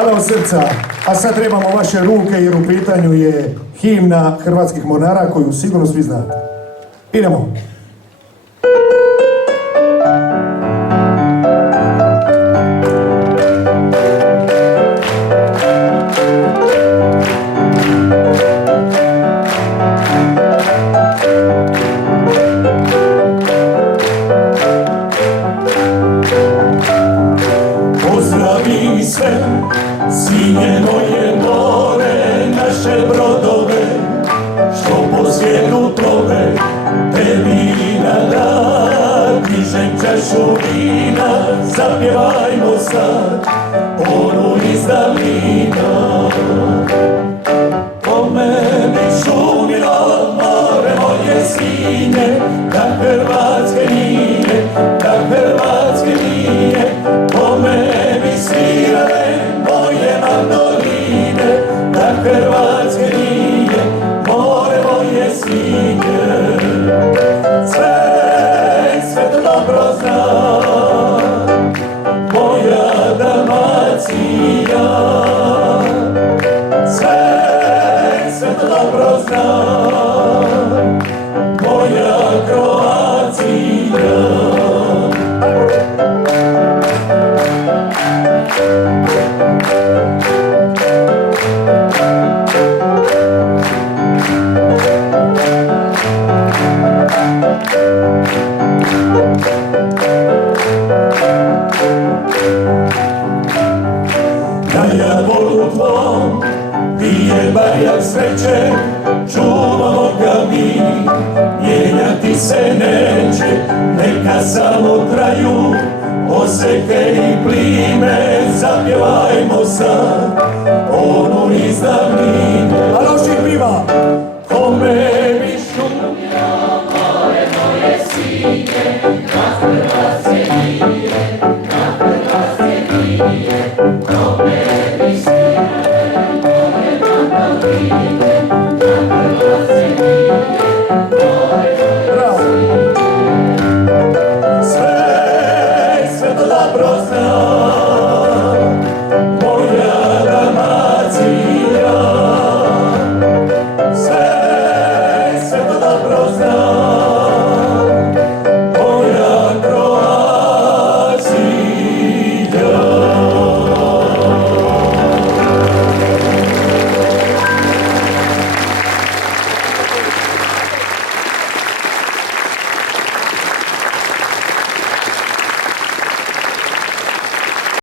Hvala od srca. A sad trebamo vaše ruke jer u pitanju je himna hrvatskih mornara koju sigurno svi znate. Idemo. Pozdravim sve sinje moje more, naše brodove, što po svijetu plove, tebi na dan, dižem čašu vina, zapjevajmo sad, onu iz davnina. Po meni šumilo more moje sinje, da Hrvatske nije, da Hrvatske nije, po meni svirale moje mandoline, da Hrvatske nije, more moje sinje. Sve to dobro zna, moja Dalmacija, sve to dobro zna, moja Kroacija. Na jabolu tvom bije barjak sreće, čuvamo ga mi, mijenjati se neće, neka samo traju oseke i plime, zapjevajmo sad onu iz davnine. A loši piva! Kome bi šumio more moje sinje, na Hrvatske nije, na Hrvatske nije, kome bi svirale moje mandoline,